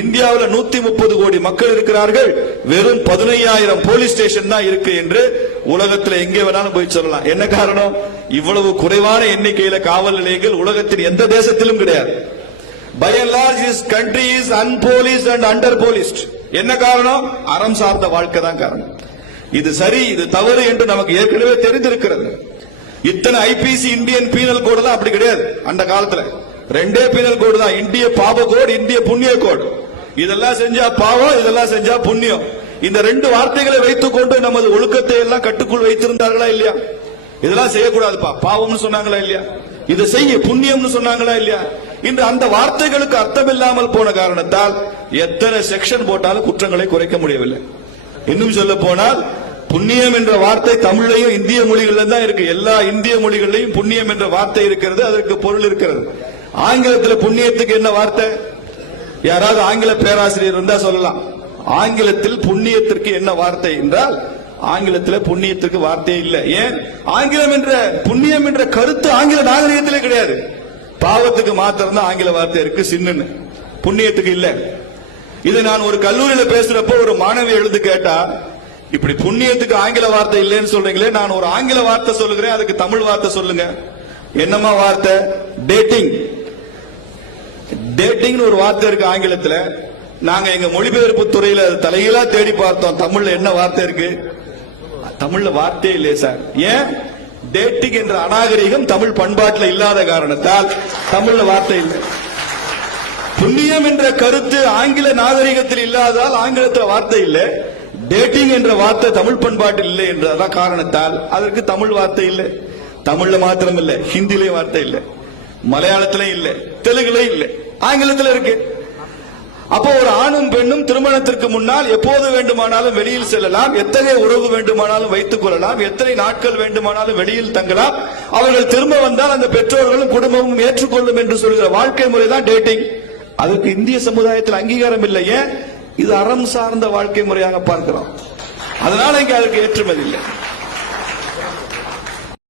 இந்தியாவில் 130 கோடி மக்கள் இருக்கிறார்கள், வெறும் 15,000 போலீஸ் ஸ்டேஷன் தான் இருக்கு என்று உலகத்தில் எங்கே வேணாலும் போய் சொல்லலாம். என்ன காரணம்? இவ்வளவு குறைவான எண்ணிக்கையில காவல் நிலையங்கள் உலகத்தின் எந்த தேசத்திலும் கிடையாது. By and large, this country is unpoliced and underpoliced. என்ன காரணம்? அறம் சார்ந்த வாழ்க்கை தான் காரணம். இது சரி, இது தவறு என்று நமக்கு ஏற்கனவே தெரிந்திருக்கிறது. இத்தனை ஐபிசி இந்தியன் பீனல் கோடு தான் அப்படி கிடையாது. அந்த காலத்துல ரெண்டே பீனல் கோடு தான், இந்திய பாப கோடு, இந்திய புண்ணிய கோடு. இதெல்லாம் செஞ்சா பாவம், இதெல்லாம் செஞ்சா புண்ணியம். இந்த ரெண்டு வார்த்தைகளை வைத்துக் கொண்டு நமது ஒழுக்கத்தை எல்லாம் கட்டுக்குள் வைத்திருந்தார்களா இல்லையா? இதெல்லாம் செய்யக்கூடாதுப்பா, பாவம்னு சொன்னாங்களா இல்லையா? இதை செய்ய புண்ணியம்னு சொன்னாங்களா இல்லையா? இன்று அந்த வார்த்தைகளுக்கு அர்த்தம் இல்லாமல் போன காரணத்தால் எத்தனை செக்ஷன் போட்டாலும் குற்றங்களை குறைக்க முடியவில்லை. இன்னும் சொல்ல போனால் புண்ணியம் என்ற வார்த்தை தமிழையும் இந்திய மொழிகளில் தான் இருக்கு. எல்லா இந்திய மொழிகளிலும் புண்ணியம் என்ற வார்த்தை இருக்கிறது, அதற்கு பொருள் இருக்கிறது. ஆங்கிலத்தில் புண்ணியத்துக்கு என்ன வார்த்தை? யாராவது ஆங்கில பேராசிரியர் இருந்தா சொல்லலாம். ஆங்கிலத்தில் புண்ணியத்திற்கு என்ன வார்த்தை என்றால், ஆங்கிலத்தில் புண்ணியத்திற்கு வார்த்தையே இல்லை. ஏன்? ஆங்கிலம் என்ற புண்ணியம் என்ற கருத்து ஆங்கில நாகரிகத்திலே கிடையாது. பாவத்துக்கு மாத்திரம் தான் ஆங்கில வார்த்தை இருக்கு, சின்னு. புண்ணியத்துக்கு இல்ல. இதை நான் ஒரு கல்லூரியில பேசுறப்போ ஒரு மாணவி எழுந்து கேட்டா, இப்படி புண்ணியத்துக்கு ஆங்கில வார்த்தை இல்லைன்னு சொல்றீங்களே, நான் ஒரு ஆங்கில வார்த்தை சொல்லுகிறேன், அதுக்கு தமிழ் வார்த்தை சொல்லுங்க. என்னமா வார்த்தை? டேட்டிங். டேட்டிங் ஒரு வார்த்தை இருக்கு ஆங்கிலத்துல. நாங்க எங்க மொழிபெயர்ப்பு துறையில தலையிலா தேடி பார்த்தோம், தமிழ்ல என்ன வார்த்தை இருக்கு? தமிழ்ல வார்த்தையே இல்லையே சார். ஏன்? டேட்டிங் என்ற அநாகரிகம் தமிழ் பண்பாட்டில் இல்லாத காரணத்தால் தமிழ்ல வார்த்தை இல்லை. புண்ணியம் என்ற கருத்து ஆங்கில நாகரிகத்தில் இல்லாததால் ஆங்கிலத்தில் வார்த்தை இல்லை. டேட்டிங் என்ற வார்த்தை தமிழ் பண்பாட்டில் இல்லை என்ற காரணத்தால் அதற்கு தமிழ் வார்த்தை இல்லை. தமிழ்ல மாத்திரம் இல்ல, ஹிந்திலே வார்த்தை இல்லை, மலையாளத்திலே இல்லை, தெலுங்குல இல்லை, ஆங்கிலத்தில் இருக்கு. அப்போ ஒரு ஆணும் பெண்ணும் திருமணத்திற்கு முன்னால் எப்போது வேண்டுமானாலும் வெளியில் செல்லலாம், எத்தகைய உறவு வேண்டுமானாலும் வைத்துக் கொள்ளலாம், எத்தனை நாட்கள் வேண்டுமானாலும் வெளியில் தங்கலாம். அவர்கள் திரும்ப வந்தால் அந்த பெற்றோர்களும் குடும்பமும் ஏற்றுக்கொள்ளும் என்று சொல்கிற வாழ்க்கை முறை தான் டேட்டிங். அதற்கு இந்திய சமுதாயத்தில் அங்கீகாரம் இல்லை. ஏன்? இது அறம் சார்ந்த வாழ்க்கை முறையாக பார்க்கிறோம். அதனால இங்க அதற்கு ஏற்றுமதி இல்லை.